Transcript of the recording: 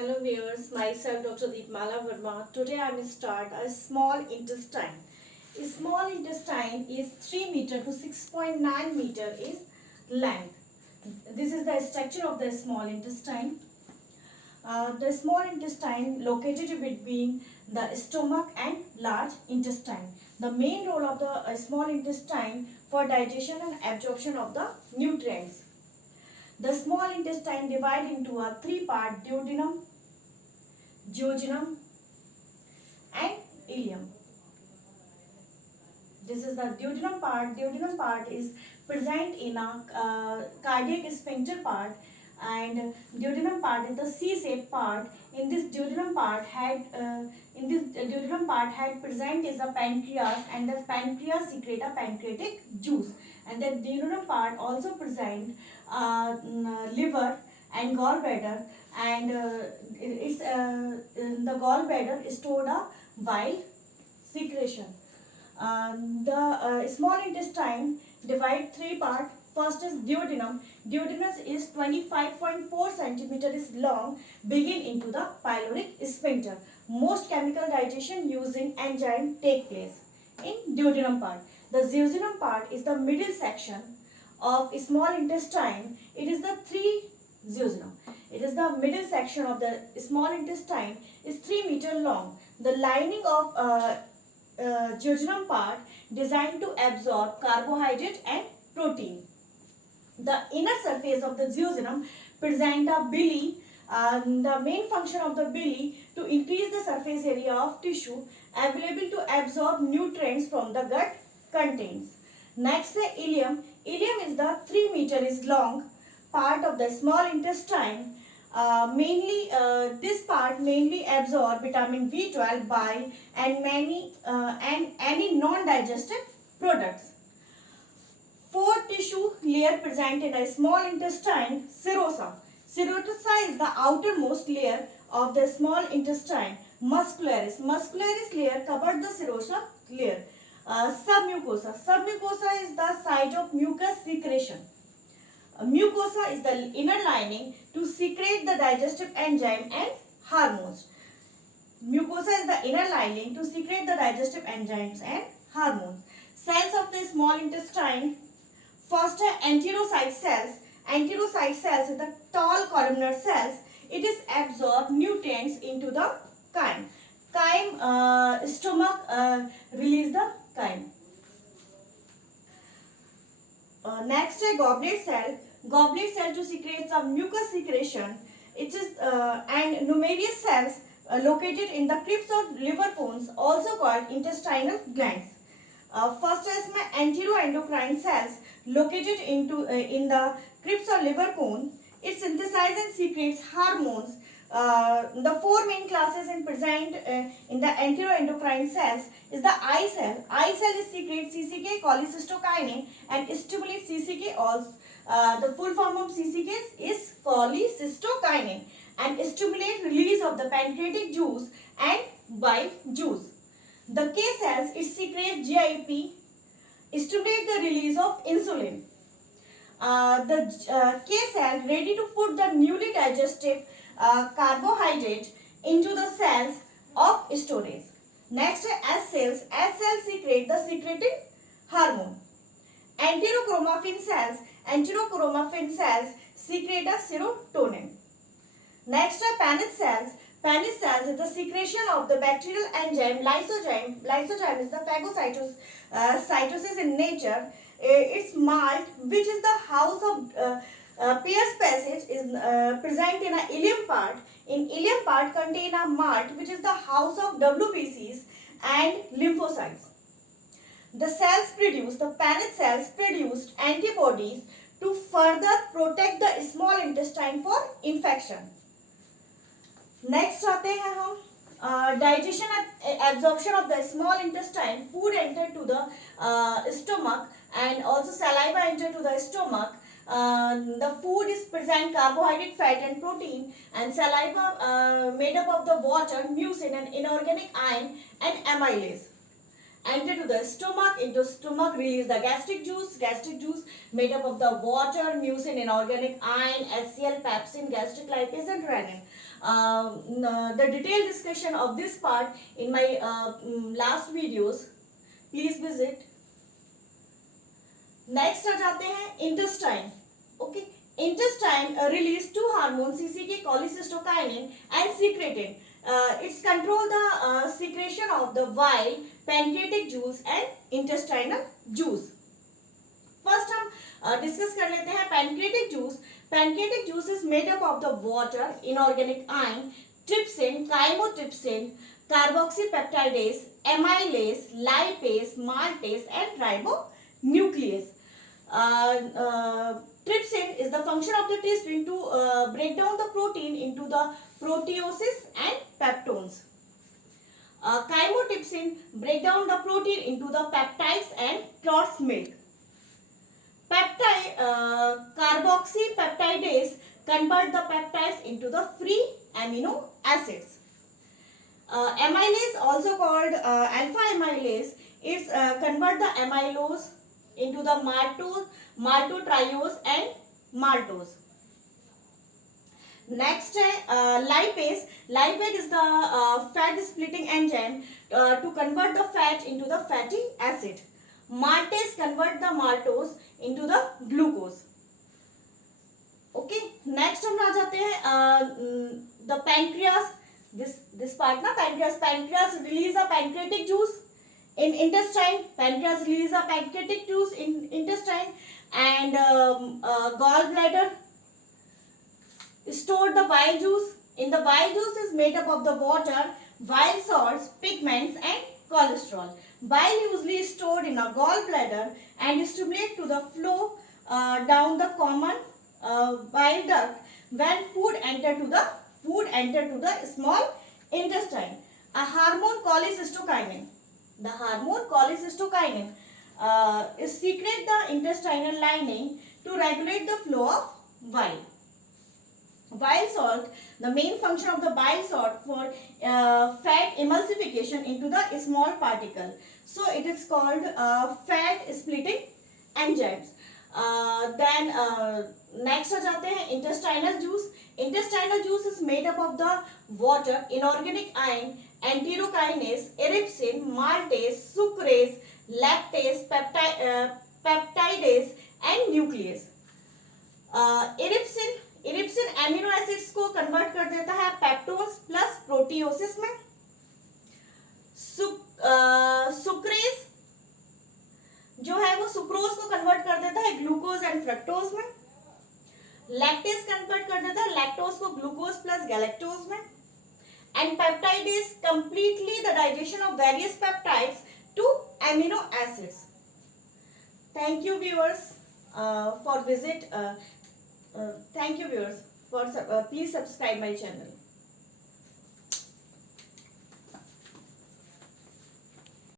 Hello viewers, myself Dr. Deepmala Verma. Today I will start a small intestine. A small intestine is 3 meter to 6.9 meter is length. This is the structure of the small intestine. The small intestine located between the stomach and large intestine. The main role of the small intestine for digestion and absorption of the nutrients. The small intestine divided into a three-part duodenum, jejunum, and ileum. This is the duodenum part. Duodenum part is present in a cardiac sphincter part, and duodenum part is the C-shaped part. In this duodenum part had present is a pancreas, and the pancreas secrete a pancreatic juice, and the duodenum part also present liver and gallbladder, and the gallbladder stored a bile secretion. The small intestine divide three part. First is duodenum. Duodenum is 25.4 centimeter is long, begin into the pyloric sphincter. Most chemical digestion using enzyme take place in duodenum part. The jejunum part is the middle section of small intestine. It is the jejunum. It is the middle section of the small intestine is 3 meter long. The lining of jejunum part designed to absorb carbohydrate and protein. The inner surface of the jejunum present a villi. The main function of the villi to increase the surface area of tissue available to absorb nutrients from the gut contains. Next, the ileum. Ileum is the 3 meter is long part of the small intestine. This part mainly absorb vitamin B12, bile, and any non-digestive products. Fourth tissue layer present in a small intestine, serosa. Serosa is the outermost layer of the small intestine. Muscularis. Muscularis layer covered the serosa layer. Submucosa. Submucosa is the site of mucus secretion. Mucosa is the inner lining to secrete the digestive enzyme and hormones. Mucosa is the inner lining to secrete the digestive enzymes and hormones. Cells of the small intestine. First, enterocyte cells. Enterocyte cells is the tall columnar cells. It is absorb nutrients into the chyme. Chyme, stomach release the chyme. Next, a goblet cell. Goblet cell to secrete some mucus secretion. It is and numerous cells located in the crypts of liver cones, also called intestinal glands. First is my enteroendocrine cells located in the crypts of liver cone. It synthesizes and secretes hormones. The four main classes in present in the enteroendocrine cells is the eye cell. Eye cell is secretes CCK, cholecystokinin, and stimulates CCK also. The full form of CCK is cholecystokinin, and stimulate release of the pancreatic juice and bile juice. The K cells, it secretes GIP, stimulate the release of insulin. The K cell ready to put the newly digested carbohydrate into the cells of storage. Next, S cells. S cells secrete the secreting hormone. Enterochromaffin cells. Enterochromaffin cells secrete a serotonin. Next, Paneth cells. Paneth cells is the secretion of the bacterial enzyme lysozyme. Lysozyme is the phagocytosis in nature. Its malt, which is the house of Pearce passage, is present in a ileum part. In ileum part contain a malt, which is the house of WBCs and lymphocytes. The Paneth cells produced antibodies to further protect the small intestine for infection. Next आते हैं हम digestion and absorption of the small intestine. Food enter to the stomach, and also saliva enter to the stomach. The food is present carbohydrate, fat, and protein, and saliva made up of the water, mucin, and inorganic iron and amylase. enter to the stomach. Into stomach release the gastric juice. Gastric juice made up of the water, mucin, inorganic iron, HCl, pepsin, gastric lipase and renin. The detailed discussion of this part in my last videos. Please visit. Next आ जाते हैं intestine. Okay, intestine release two hormones CCK, cholecystokinin and secretin. It's control the secretion of the bile, pancreatic juice and intestinal juice. First हम discuss कर लेते हैं pancreatic juice. Pancreatic juice is made up of the water, inorganic iron, trypsin, chymotrypsin, carboxypeptidase, amylase, lipase, maltase and ribonuclease. Trypsin is the function of the trypsin to break down the protein into the proteoses and peptones. Chymotrypsin break down the protein into the peptides and clots milk. Carboxypeptidase convert the peptides into the free amino acids. Amylase, also called alpha amylase, is convert the amylose into the maltose, maltotriose and maltose. Next है lipase. Lipase is the fat splitting enzyme to convert the fat into the fatty acid. Maltase convert the maltose into the glucose. Okay. Next हम आ जाते हैं the pancreas. This part ना pancreas release a pancreatic juice in intestine. Pancreas release a pancreatic juice in intestine and gallbladder store the bile juice. In the bile juice is made up of the water, bile salts, pigments and cholesterol. Bile usually stored in a gallbladder and stimulate to the flow down the common bile duct when food enter to the small intestine. A hormone cholecystokinin. The hormone cholecystokinin is secrete the intestinal lining to regulate the flow of bile. Bile salt, the main function of the bile salt for fat emulsification into the small particle. So it is called fat splitting enzymes. Then next आ जाते हैं intestinal juice. Intestinal juice is made up of the water, inorganic iron, enterokinase, ellipsin, maltase, sucrase, lactase, peptidase and nuclease. Erepsin amino acids को convert कर देता है peptones plus प्रोटियोसिस में. Sucrase जो है वो सुक्रोज को कन्वर्ट कर देता है ग्लूकोज एंड फ्रक्टोज में. लैक्टेज कन्वर्ट कर देता है लैक्टोज को ग्लूकोज प्लस गैलेक्टोज में. And peptidase completely the digestion of various peptides to amino acids. Thank you viewers for visit. Thank you viewers for please subscribe my channel.